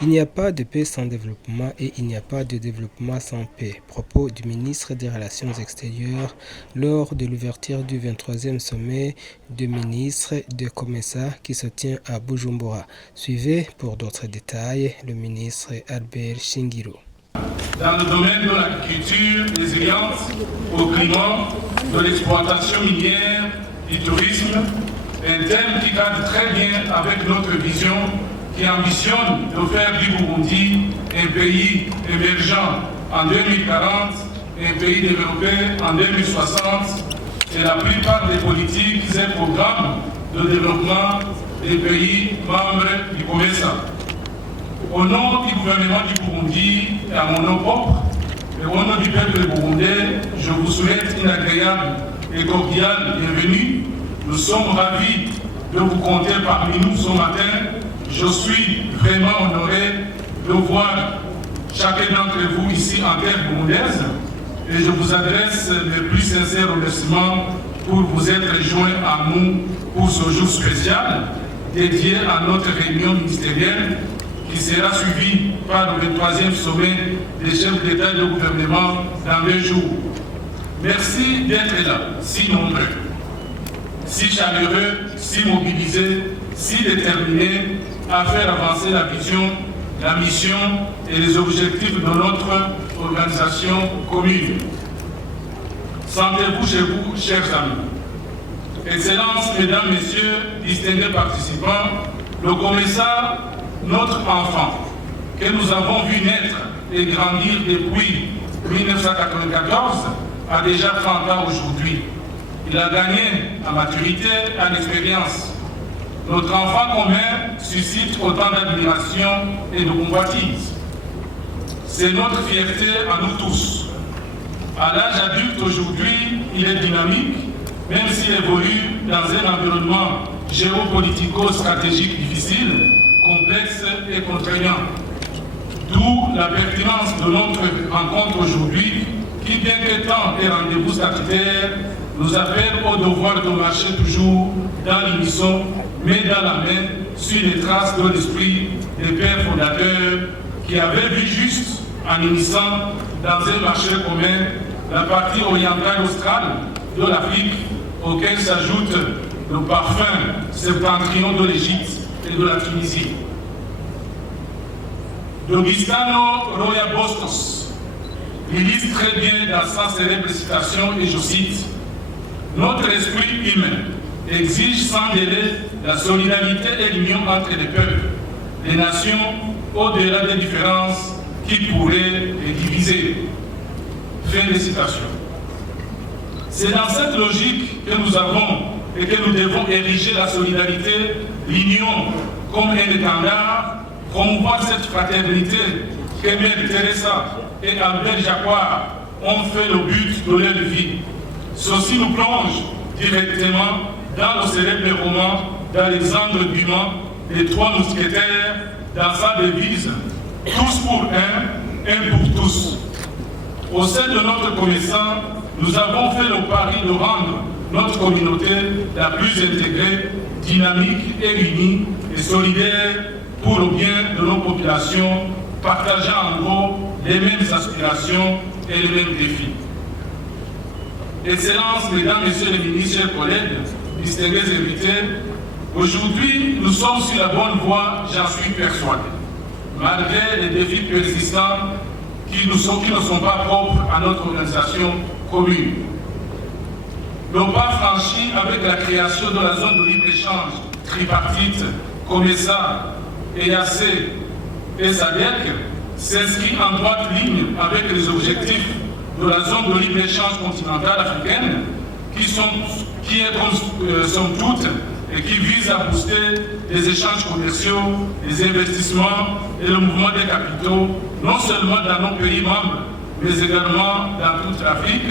Il n'y a pas de paix sans développement et il n'y a pas de développement sans paix. Propos du ministre des Relations extérieures lors de l'ouverture du 23e sommet des ministres de COMESA qui se tient à Bujumbura. Suivez pour d'autres détails le ministre Albert Shingiro. Dans le domaine de l'agriculture résiliente au climat, de l'exploitation minière, du tourisme, un thème qui cadre très bien avec notre vision qui ambitionne de faire du Burundi un pays émergent en 2040 et un pays développé en 2060 et la plupart des politiques et programmes de développement des pays membres du COMESA. Au nom du gouvernement du Burundi et à mon nom propre, et au nom du peuple burundais, je vous souhaite une agréable et cordiale bienvenue. Nous sommes ravis de vous compter parmi nous ce matin. Je suis vraiment honoré de voir chacun d'entre vous ici en terre burundaise et je vous adresse mes plus sincères remerciements pour vous être joints à nous pour ce jour spécial dédié à notre réunion ministérielle qui sera suivie par le 23e sommet des chefs d'État et de gouvernement dans 2 jours. Merci d'être là, si nombreux, si chaleureux, si mobilisés, si déterminés à faire avancer la vision, la mission et les objectifs de notre organisation commune. Sentez-vous chez vous, chers amis. Excellences, Mesdames, Messieurs, distingués participants, le COMESA, notre enfant, que nous avons vu naître et grandir depuis 1994, a déjà 30 ans aujourd'hui. Il a gagné en maturité, en expérience. Notre enfant commun suscite autant d'admiration et de convoitise. C'est notre fierté à nous tous. À l'âge adulte aujourd'hui, il est dynamique, même s'il évolue dans un environnement géopolitico-stratégique difficile, complexe et contraignant. D'où la pertinence de notre rencontre aujourd'hui, qui bien qu'étant des rendez-vous statutaires, nous appelle au devoir de marcher toujours dans l'unisson, mais dans la main, sur les traces de l'esprit des pères fondateurs qui avaient vu juste en unissant dans un marché commun la partie orientale australe de l'Afrique, auquel s'ajoute le parfum septentrion de l'Égypte et de la Tunisie. D'Augustano Roya Bostos illustre très bien dans sa célèbre citation, et je cite, « Notre esprit humain exige sans délai la solidarité et l'union entre les peuples, les nations, au-delà des différences qui pourraient les diviser. » Fin de citation. C'est dans cette logique que nous avons et que nous devons ériger la solidarité, l'union comme un étendard, promouvoir cette fraternité que Mère Teresa et Albert Jacquard ont fait le but de leur vie. Ceci nous plonge directement dans le célèbre roman d'Alexandre Dumas, Les Trois Mousquetaires, dans sa devise « Tous pour un pour tous ». Au sein de notre COMESA, nous avons fait le pari de rendre notre communauté la plus intégrée, dynamique et unie et solidaire pour le bien de nos populations, partageant en gros les mêmes aspirations et les mêmes défis. Excellences, Mesdames, Messieurs les ministres, chers collègues, distingués invités, aujourd'hui, nous sommes sur la bonne voie, j'en suis persuadé, malgré les défis persistants qui ne sont pas propres à notre organisation commune. Le pas franchi avec la création de la zone de libre-échange tripartite, COMESA, EAC et SADC s'inscrit en droite ligne avec les objectifs de la zone de libre-échange continentale africaine qui est somme toute et qui vise à booster les échanges commerciaux, les investissements et le mouvement des capitaux, non seulement dans nos pays membres, mais également dans toute l'Afrique,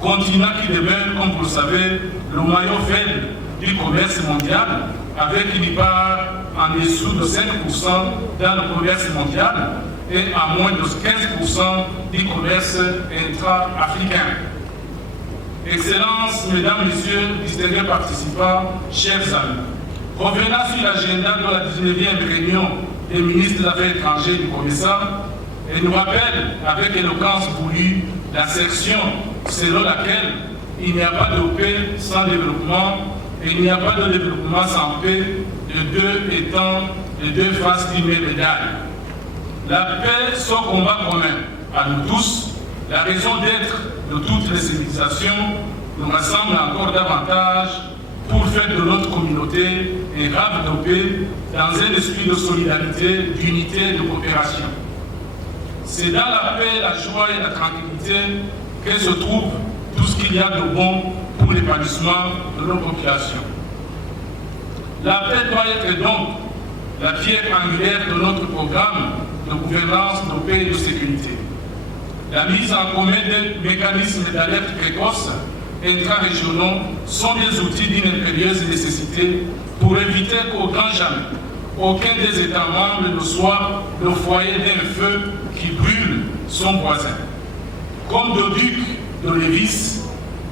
continent qui demeure, comme vous le savez, le maillon faible du commerce mondial, avec une part en dessous de 5% dans le commerce mondial et à moins de 15% du commerce intra-africain. Excellences, Mesdames, Messieurs, distingués participants, chers amis, revenant sur l'agenda de la 19e réunion des ministres des Affaires étrangères du COMESA et nous rappelle avec éloquence voulue l'assertion selon laquelle il n'y a pas de paix sans développement et il n'y a pas de développement sans paix, les deux étant les deux faces d'une même médaille. La paix, son combat commun à nous tous, la raison d'être de toutes les civilisations, nous rassemble encore davantage pour faire de notre communauté un havre de paix dans un esprit de solidarité, d'unité et de coopération. C'est dans la paix, la joie et la tranquillité que se trouve tout ce qu'il y a de bon pour l'épanouissement de nos populations. La paix doit être donc la pierre angulaire de notre programme de gouvernance, de paix et de sécurité. La mise en commun des mécanismes d'alerte précoce intra-régionaux sont des outils d'une impérieuse nécessité pour éviter qu'aucun jamais, aucun des États membres ne soit le foyer d'un feu qui brûle son voisin. Comme Doduc de Lévis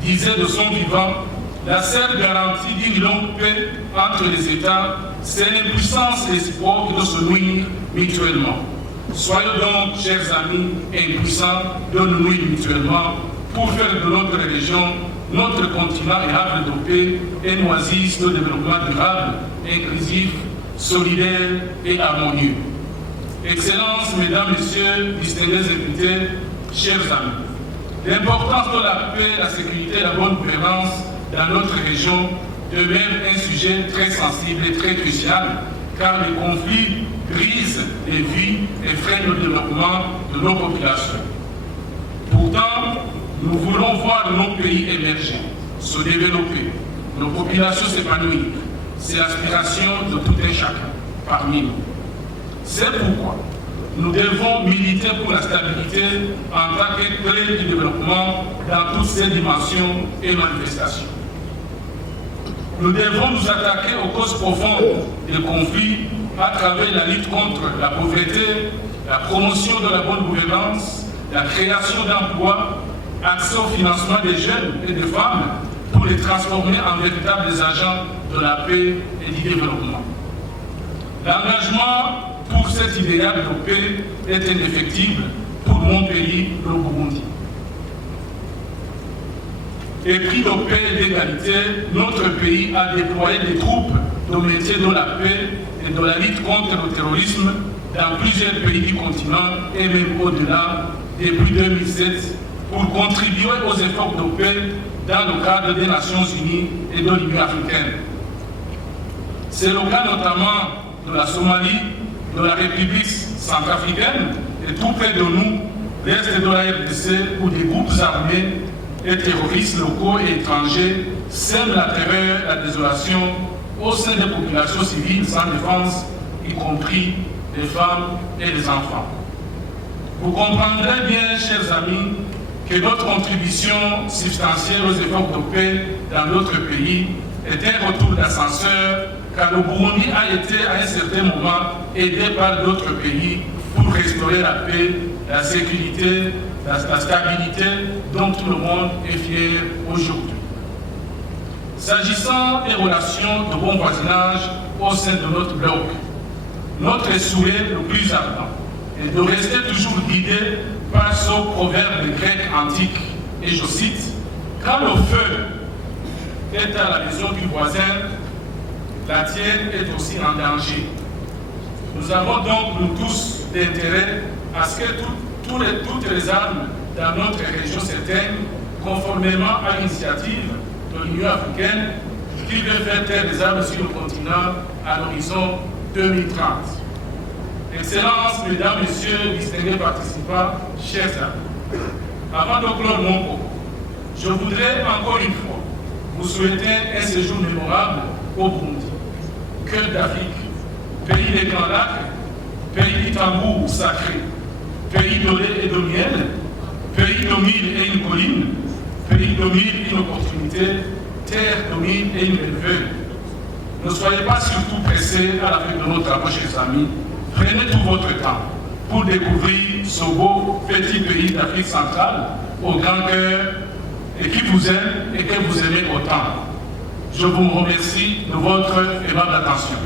disait de son vivant, la seule garantie d'une longue paix entre les États, c'est l'impuissance réciproque de se nuire mutuellement. Soyons donc, chers amis, impuissants de nous nuire mutuellement pour faire de notre région, notre continent et havre de paix et une oasis de développement durable, inclusif, solidaire et harmonieux. Excellences, Mesdames, Messieurs, distingués invités, chers amis, l'importance de la paix, la sécurité et la bonne gouvernance dans notre région demeure un sujet très sensible et très crucial, car les conflits brisent les vies et freinent le développement de nos populations. Pourtant, nous voulons voir nos pays émerger, se développer, nos populations s'épanouir. C'est l'aspiration de tout un chacun parmi nous. C'est pourquoi nous devons militer pour la stabilité en tant que clé du développement dans toutes ses dimensions et manifestations. Nous devons nous attaquer aux causes profondes des conflits à travers la lutte contre la pauvreté, la promotion de la bonne gouvernance, la création d'emplois, accès au financement des jeunes et des femmes pour les transformer en véritables agents de la paix et du développement. L'engagement pour cet idéal de paix est indéfectible pour mon pays, le Burundi. Épris de paix et d'égalité, notre pays a déployé des troupes de métier de la paix et de la lutte contre le terrorisme dans plusieurs pays du continent et même au-delà depuis 2007 pour contribuer aux efforts de paix dans le cadre des Nations Unies et de l'Union africaine. C'est le cas notamment de la Somalie, de la République centrafricaine et tout près de nous, l'Est de la RDC où des groupes armés et terroristes locaux et étrangers sèment la terreur, la désolation au sein des populations civiles sans défense, y compris les femmes et les enfants. Vous comprendrez bien, chers amis, que notre contribution substantielle aux efforts de paix dans notre pays est un retour d'ascenseur, car le Burundi a été à un certain moment aidé par d'autres pays pour restaurer la paix, la sécurité, la stabilité dont tout le monde est fier aujourd'hui. S'agissant des relations de bon voisinage au sein de notre bloc, notre souhait le plus ardent est de rester toujours guidé par ce proverbe grec antique, et je cite, « Quand le feu est à la maison du voisin, la tienne est aussi en danger. » Nous avons donc, nous tous, l'intérêt à ce que toutes les armes dans notre région s'éteignent, conformément à l'initiative de l'Union africaine qui veut faire taire les armes sur le continent à l'horizon 2030. Excellences, Mesdames, Messieurs, distingués participants, chers amis, avant de clore mon propos, je voudrais encore une fois vous souhaiter un séjour mémorable au Burundi, cœur d'Afrique, pays des Grands Lacs, pays du tambour sacré, pays de lait et de miel, pays de mille et une colline, pays de mille et une opportunité, terre de mille et une éleveur. Ne soyez pas surtout pressés à la fin de notre travaux, chers amis. Prenez tout votre temps pour découvrir ce beau petit pays d'Afrique centrale au grand cœur et qui vous aime et que vous aimez autant. Je vous remercie de votre aimable attention.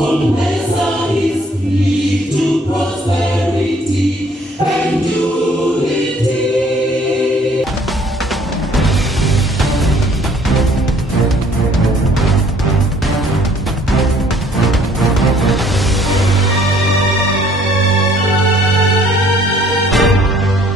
One day